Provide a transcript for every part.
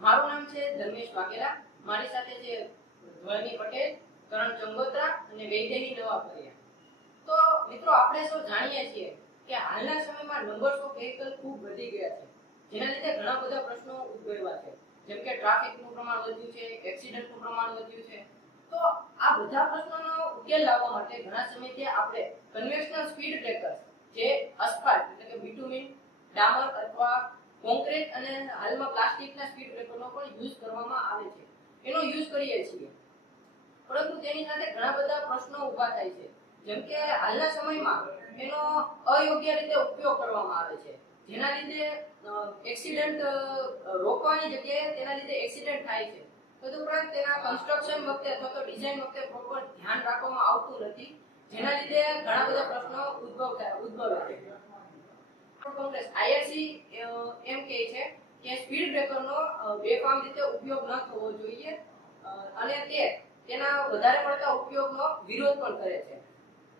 મારું નામ છે ધર્મેશ વાઘેલા. મારી સાથે છે ધ્વની પટેલ, કરણ ચંગોત્રા અને વૈદેહી નવાપરિયા. તો મિત્રો, આપણે સૌ જાણીએ છીએ કે હાલના સમયમાં નંબર્સ ઓફ વ્હીકલ ખૂબ વધી ગયા છે, જેના લીધે ઘણા બધા પ્રશ્નો ઉદ્ભવ્યા છે, જેમ કે ટ્રાફિકનું પ્રમાણ વધ્યું છે, એક્સિડન્ટનું પ્રમાણ વધ્યું છે. તો આ બધા પ્રશ્નોનો ઉકેલ લાવવા માટે ઘણા સમયથી આપણે કન્વેન્શનલ સ્પીડ બ્રેકર્સ, જે અસ્ફાલ્ટ એટલે કે બિટુમિન, ડામર અથવા કોન્ક્રીટ અને હાલમાં પ્લાસ્ટિકના સ્પીડ બ્રેકરનો પણ યુઝ કરવામાં આવે છે, એનો યુઝ કરીએ છીએ. પરંતુ તેની સાથે ઘણા બધા પ્રશ્નો ઊભા થાય છે, જેમ કે હાલના સમયમાં એનો અયોગ્ય રીતે ઉપયોગ કરવામાં આવે છે, જેના લીધે એક્સિડન્ટ રોકવાની જગ્યાએ તેના લીધે એક્સિડન્ટ થાય છે. તદુપરાંત તેના કન્સ્ટ્રક્શન વખતે અથવા તો ડિઝાઇન વખતે પ્રોપર ધ્યાન રાખવામાં આવતું નથી, જેના લીધે ઘણા બધા પ્રશ્નો ઉદ્ભવે છે. કોંગ્રેસ આઈઆરસી એમ કહે છે કે સ્પીડ બ્રેકરનો બેફામ રીતે ઉપયોગ ન થવો જોઈએ અને તેના વધારે પડતા ઉપયોગનો વિરોધ પણ કરે છે.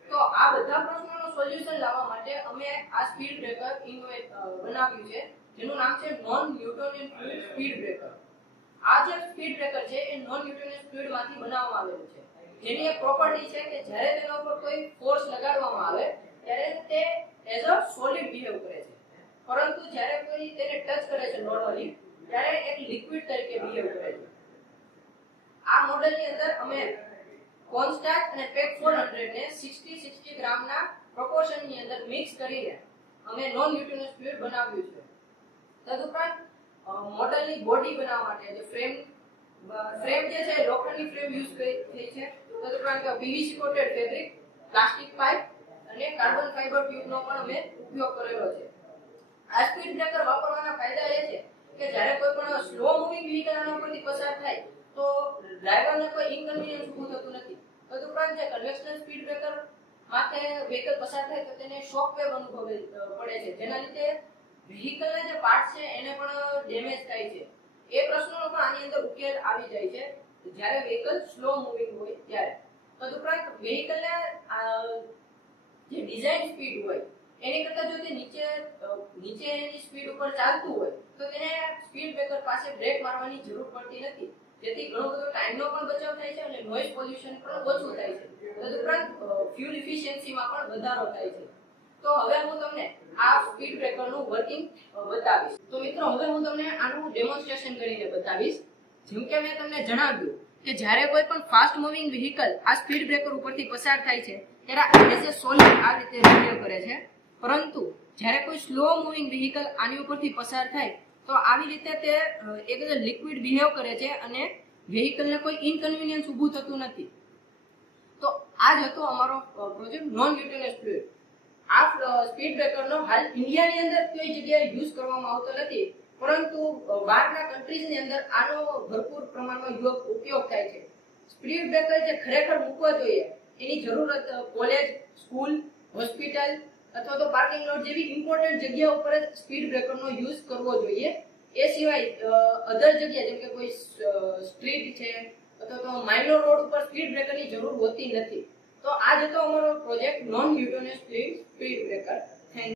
તો આ બધા પ્રશ્નોનું સોલ્યુશન લાવવા માટે અમે આ સ્પીડ બ્રેકર બનાવ્યું છે, જેનું નામ છે નોન ન્યૂટોનિયન ફ્લુઇડ સ્પીડ બ્રેકર. આ જે સ્પીડ બ્રેકર છે એ નોન ન્યૂટોનિયન ફ્લુઇડ માંથી બનાવવામાં આવેલું છે, જેની એક પ્રોપર્ટી છે કે જ્યારે તેના ઉપર કોઈ ફોર્સ લગાડવામાં આવે ત્યારે તે એઝ અ સોલિડ બિહેવ કરે છે, પરંતુ જ્યારે કોઈ તેને ટચ કરે છે નોર્મલી, ત્યારે એક લિક્વિડ તરીકે બિહેવ કરે છે. આ મોડેલની અંદર અમે કોન્સ્ટાર્ચ અને પેક 400 ને 60 ગ્રામના પ્રોપોર્શનની અંદર મિક્સ કરીને અમે નોન ન્યૂટોનિયન ફ્લુઇડ બનાવ્યું છે. તદુપરાંત મોડેલની બોડી બનાવવા માટે જે ફ્રેમ જે છે લોખંડની ફ્રેમ યુઝ થઈ છે. તદુપરાંત PVC coated fabric, plastic pipe અને કાર્બન ફાઇબર ટ્યુબનો પણ અમે ઉપયોગ કરેલો છે. આ સ્પીડ બ્રેકર વાપરવાના ફાયદા એ છે કે જ્યારે કોઈ પણ સ્લો મૂવિંગ વ્હીકલ આના ઉપરથી પસાર થાય તો ડ્રાઈવરને કોઈ ઇન્કન્વીનિયન્સ ઊભું થતું નથી. તદુપરાંત જે કન્વેન્શનલ સ્પીડ બ્રેકર માથે વ્હીકલ પસાર થાય તો તેને શોક વેવ અનુભવે પડે છે, જેના લીધે વ્હીકલના જે પાર્ટ છે એને પણ ડેમેજ થાય છે. એ પ્રશ્નોનો પણ આની અંદર ઉકેલ આવી જાય છે જ્યારે વ્હીકલ સ્લો મૂવિંગ હોય ત્યારે. તદુપરાંત વ્હીકલને જે ડિઝાઇન સ્પીડ હોય એની કરતા જો તે નીચે એની સ્પીડ ઉપર ચાલતું હોય તો તેને સ્પીડ બ્રેકર પાસે બ્રેક મારવાની જરૂર પડતી નથી, જેથી ઘણો બધો ટાઈમનો પણ બચાવ થાય છે અને નોઇઝ પોલ્યુશન પણ ઓછું થાય છે. તદુપરાંત ફ્યુલ ઇફિશિયન્સીમાં પણ વધારો થાય છે. તો હવે હું તમને આ સ્પીડ બ્રેકરનું વર્કિંગ બતાવીશ. તો મિત્રો, હવે હું તમને આનું ડેમોન્સ્ટ્રેશન કરીને બતાવીશ. જેમ કે મેં તમને જણાવ્યું કે જ્યારે કોઈ પણ ફાસ્ટ મૂવિંગ વ્હીકલ આ સ્પીડ બ્રેકર ઉપરથી પસાર થાય છે ત્યારે એઝ એ સોલિડ આ રીતે બિહેવ કરે છે, પરંતુ જ્યારે કોઈ સ્લો મૂવિંગ વ્હીકલ આની ઉપરથી પસાર થાય તો આવી રીતે તે એક લિક્વિડ બિહેવ કરે છે અને વ્હીકલને કોઈ ઇન્કન્વીનિયન્સ ઊભું થતું નથી. તો આ જ હતો અમારો પ્રોજેક્ટ નોન ન્યૂટોનિયન ફ્લુઇડ. આ સ્પીડ બ્રેકરનો હાલ ઇન્ડિયાની અંદર કોઈ જગ્યાએ યુઝ કરવામાં આવતો નથી, પરંતુ બહારના કન્ટ્રીઝની અંદર આનો ભરપૂર પ્રમાણમાં ઉપયોગ થાય છે. સ્પીડ બ્રેકર જે ખરેખર મૂકવા જોઈએ એની જરૂરત કોલેજ, સ્કૂલ, હોસ્પિટલ અથવા તો પાર્કિંગ લોટ જેવી ઇમ્પોર્ટન્ટ જગ્યા ઉપર જ સ્પીડ બ્રેકરનો યુઝ કરવો જોઈએ. એ સિવાય અધર જગ્યા જેમ કે કોઈ સ્ટ્રીટ છે અથવા તો માઇનોર રોડ ઉપર સ્પીડ બ્રેકરની જરૂર હોતી નથી. તો આ જ હતો અમારો પ્રોજેક્ટ નોન ન્યૂટોનિયન સ્પીડ બ્રેકર.